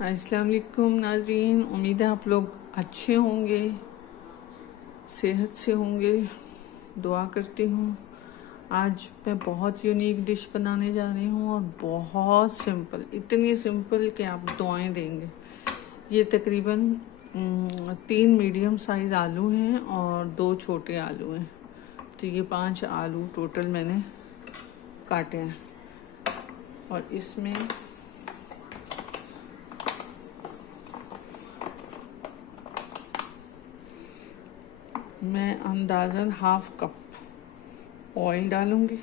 अस्सलाम वालेकुम नाज़रीन, उम्मीद है आप लोग अच्छे होंगे, सेहत से होंगे। दुआ करती हूँ। आज मैं बहुत यूनिक डिश बनाने जा रही हूँ और बहुत सिंपल, इतनी सिंपल कि आप दुआएं देंगे। ये तकरीबन 3 मीडियम साइज़ आलू हैं और 2 छोटे आलू हैं, तो ये 5 आलू टोटल मैंने काटे हैं। और इसमें मैं अंदाज़न हाफ कप ऑयल डालूंगी।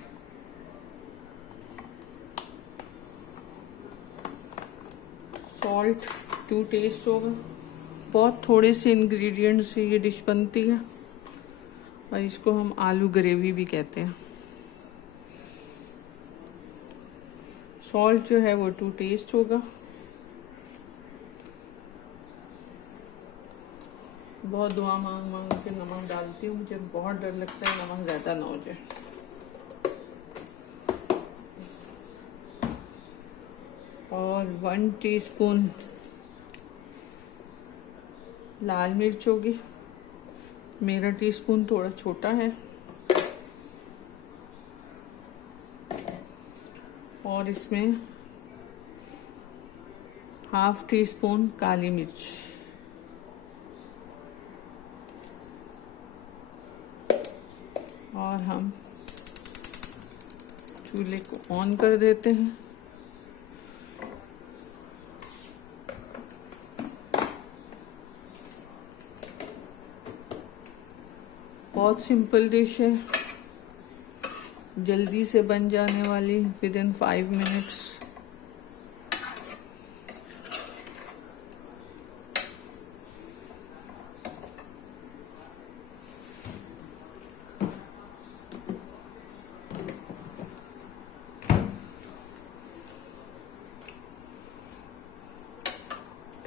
सॉल्ट टू टेस्ट होगा। बहुत थोड़े से इंग्रेडिएंट्स से ये डिश बनती है और इसको हम आलू ग्रेवी भी कहते हैं। सॉल्ट जो है वो टू टेस्ट होगा। बहुत दुआ मांग मांग के नमक डालती हूँ, मुझे बहुत डर लगता है नमक ज़्यादा ना हो जाए। और 1 टीस्पून लाल मिर्च होगी। मेरा टीस्पून थोड़ा छोटा है। और इसमें हाफ टीस्पून काली मिर्च। और हम चूल्हे को ऑन कर देते हैं। बहुत सिंपल डिश है, जल्दी से बन जाने वाली, विदिन 5 मिनट्स।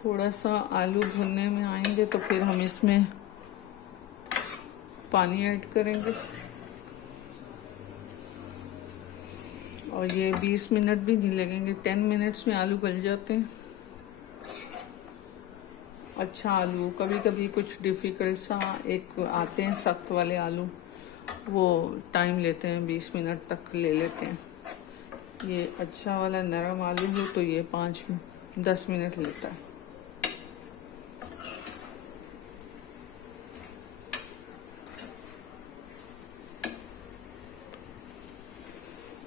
थोड़ा सा आलू भुनने में आएंगे तो फिर हम इसमें पानी ऐड करेंगे। और ये 20 मिनट भी नहीं लगेंगे, 10 मिनट्स में आलू गल जाते हैं। अच्छा आलू, कभी कभी कुछ डिफिकल्ट सा एक आते हैं सख्त वाले आलू, वो टाइम लेते हैं, 20 मिनट तक ले लेते हैं। ये अच्छा वाला नरम आलू हो तो ये 5-10 मिनट लेता है।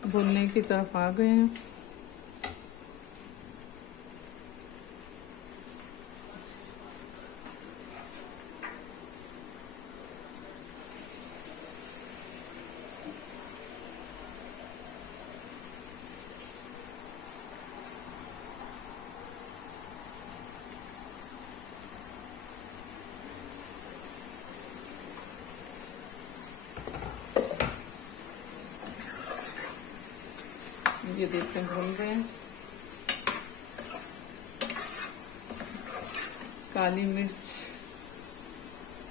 भुनने की तरफ आ गए हैं। ये देखते हैं भून रहे हैं। काली मिर्च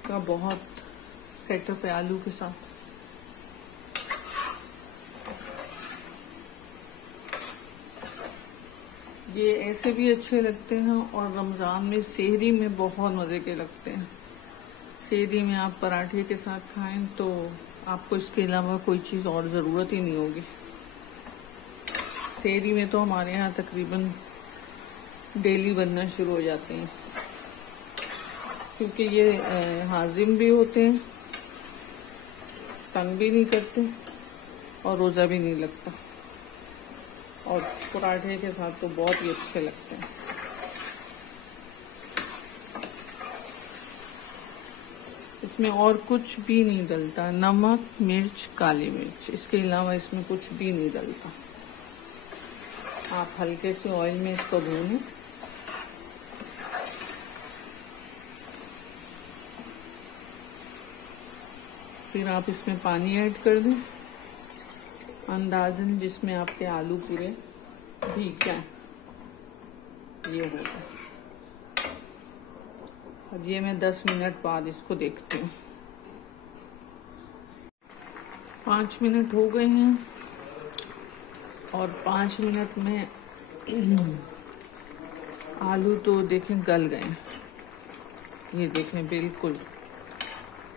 का बहुत सेटअप है आलू के साथ। ये ऐसे भी अच्छे लगते हैं और रमजान में सेहरी में बहुत मजे के लगते हैं। सेहरी में आप पराठे के साथ खाएं तो आपको इसके अलावा कोई चीज और जरूरत ही नहीं होगी। सेहरी में तो हमारे यहाँ तकरीबन डेली बनना शुरू हो जाते हैं, क्योंकि ये हाजिम भी होते हैं, तंग भी नहीं करते और रोज़ा भी नहीं लगता। और पराठे के साथ तो बहुत ही अच्छे लगते हैं। इसमें और कुछ भी नहीं डलता, नमक, मिर्च, काली मिर्च, इसके अलावा इसमें कुछ भी नहीं डलता। आप हल्के से ऑयल में इसको भूनें। फिर आप इसमें पानी ऐड कर दें अंदाजन, जिसमें आपके आलू पूरे भीग जाएं। ये होगा। अब ये मैं 10 मिनट बाद इसको देखती हूँ। 5 मिनट हो गए हैं और 5 मिनट में आलू तो देखें गल गए, ये देखें बिल्कुल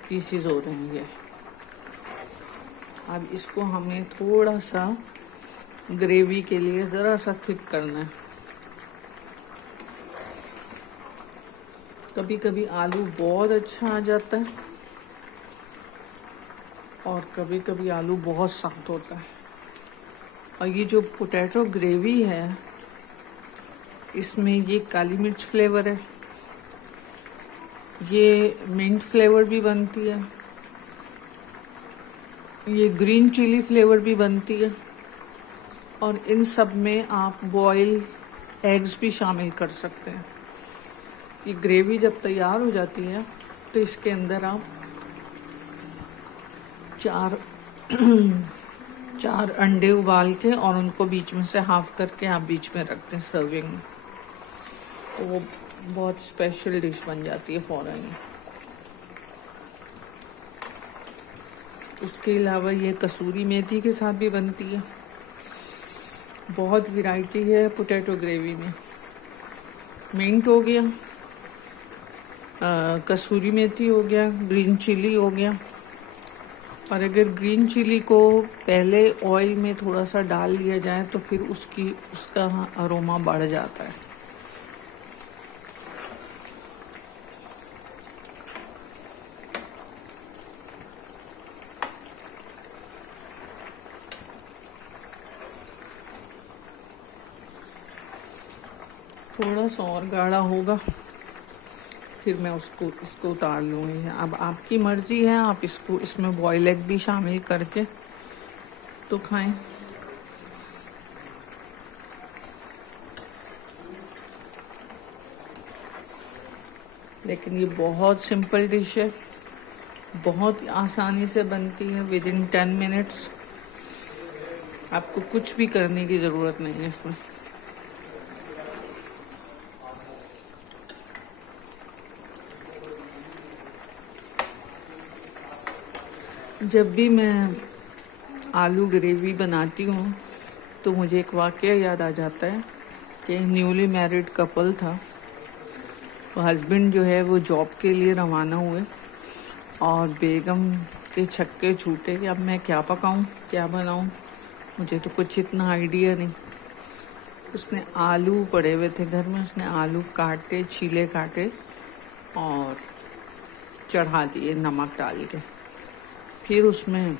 पीसेस हो रहे हैं ये। अब इसको हमें थोड़ा सा ग्रेवी के लिए ज़रा सा थिक करना है। कभी कभी आलू बहुत अच्छा आ जाता है और कभी कभी आलू बहुत सख्त होता है। और ये जो पोटैटो ग्रेवी है, इसमें ये काली मिर्च फ्लेवर है, ये मिंट फ्लेवर भी बनती है, ये ग्रीन चिली फ्लेवर भी बनती है, और इन सब में आप बॉयल एग्स भी शामिल कर सकते हैं। ये ग्रेवी जब तैयार हो जाती है तो इसके अंदर आप चार अंडे उबाल के और उनको बीच में से हाफ करके आप बीच में रखते हैं सर्विंग में, तो वो बहुत स्पेशल डिश बन जाती है फौरन ही। उसके अलावा ये कसूरी मेथी के साथ भी बनती है। बहुत वैरायटी है पोटैटो ग्रेवी में। मिंट हो गया, कसूरी मेथी हो गया, ग्रीन चिली हो गया। और अगर ग्रीन चिली को पहले ऑयल में थोड़ा सा डाल लिया जाए तो फिर उसका अरोमा बढ़ जाता है। थोड़ा सा और गाढ़ा होगा फिर मैं इसको उतार लूँगी। अब आपकी मर्जी है, आप इसमें बॉयल एग भी शामिल करके तो खाएं। लेकिन ये बहुत सिंपल डिश है, बहुत आसानी से बनती है, विद इन 10 मिनट्स। आपको कुछ भी करने की ज़रूरत नहीं है इसमें। जब भी मैं आलू ग्रेवी बनाती हूँ तो मुझे एक वाकया याद आ जाता है कि न्यूली मैरिड कपल था। वो हस्बैंड जो है वो जॉब के लिए रवाना हुए और बेगम के छक्के छूटे कि अब मैं क्या पकाऊं, क्या बनाऊं, मुझे तो कुछ इतना आइडिया नहीं। उसने आलू पड़े हुए थे घर में, उसने आलू काटे, छीले काटे और चढ़ा दिए नमक डाल के। फिर उसमें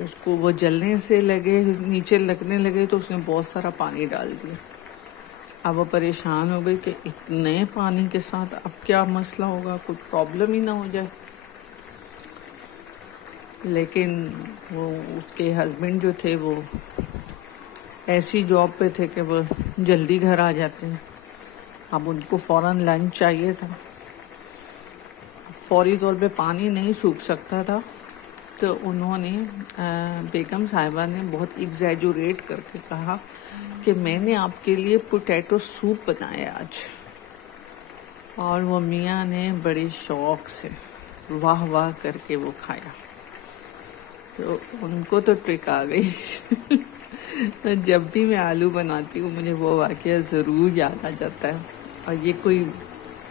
उसको वो जलने से लगे, नीचे लगने लगे तो उसने बहुत सारा पानी डाल दिया। अब वो परेशान हो गई कि इतने पानी के साथ अब क्या मसला होगा, कुछ प्रॉब्लम ही ना हो जाए। लेकिन वो उसके हस्बैंड जो थे वो ऐसी जॉब पे थे कि वो जल्दी घर आ जाते हैं। अब उनको फौरन लंच चाहिए था, फौरी तौर पे पानी नहीं सूख सकता था, तो उन्होंने बेगम साहिबा ने बहुत एग्जैजुरेट करके कहा कि मैंने आपके लिए पोटैटो सूप बनाया आज। और वो मियाँ ने बड़े शौक से वाह वाह करके वो खाया, तो उनको तो ट्रिक आ गई। जब भी मैं आलू बनाती हूँ मुझे वो वाकया ज़रूर याद आ जाता है। और ये कोई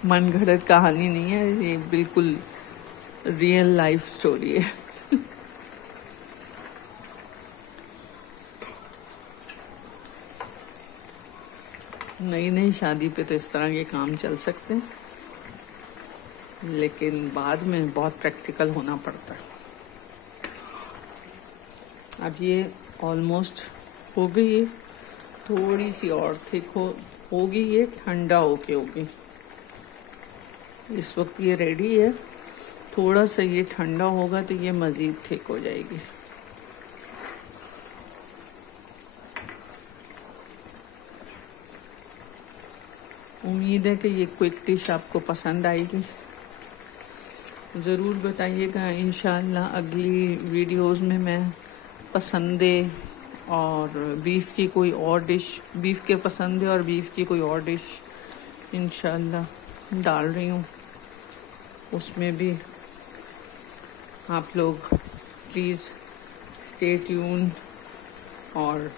मनगढ़ंत कहानी नहीं है, ये बिल्कुल रियल लाइफ स्टोरी है। नई नई शादी पे तो इस तरह के काम चल सकते हैं, लेकिन बाद में बहुत प्रैक्टिकल होना पड़ता है। अब ये ऑलमोस्ट हो गई है, थोड़ी सी और थिक होगी, ये ठंडा होके होगी। इस वक्त ये रेडी है, थोड़ा सा ये ठंडा होगा तो ये मज़ीद थिक हो जाएगी। उम्मीद है कि ये क्विक डिश आपको पसंद आएगी। ज़रूर बताइएगा। इंशाल्लाह अगली वीडियोस में मैं पसंदे और बीफ की कोई और डिश, बीफ के पसंदे और बीफ की कोई और डिश इंशाल्लाह डाल रही हूँ। उसमें भी आप लोग प्लीज़ स्टे ट्यून और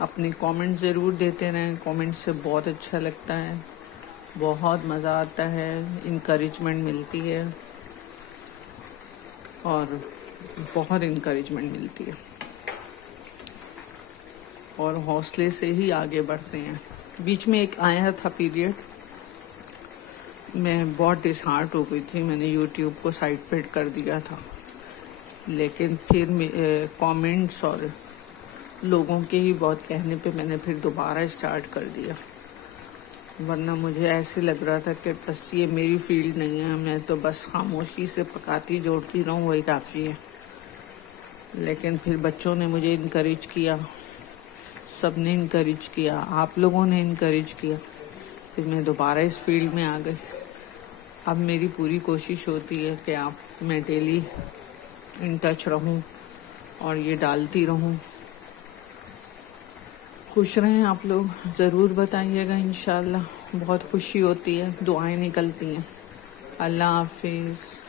अपने कमेंट ज़रूर देते रहें, कमेंट से बहुत अच्छा लगता है, बहुत मज़ा आता है, इनकरेजमेंट मिलती है और बहुत इनकरेजमेंट मिलती है और हौसले से ही आगे बढ़ते हैं। बीच में एक आया था पीरियड, मैं बहुत डिसहार्ट हो गई थी, मैंने यूट्यूब को साइड पे कर दिया था, लेकिन फिर कमेंट्स और लोगों के ही बहुत कहने पे मैंने फिर दोबारा स्टार्ट कर दिया। वरना मुझे ऐसे लग रहा था कि बस ये मेरी फील्ड नहीं है, मैं तो बस खामोशी से पकाती जोड़ती रहूं, वही काफ़ी है। लेकिन फिर बच्चों ने मुझे इनकरेज किया, सब ने इनकरेज किया, आप लोगों ने इनकरेज किया, फिर मैं दोबारा इस फील्ड में आ गई। अब मेरी पूरी कोशिश होती है कि मैं डेली इन टच रहूं और ये डालती रहूं। खुश रहें आप लोग, ज़रूर बताइएगा, इंशाल्लाह बहुत खुशी होती है, दुआएं निकलती हैं। अल्लाह हाफिज़।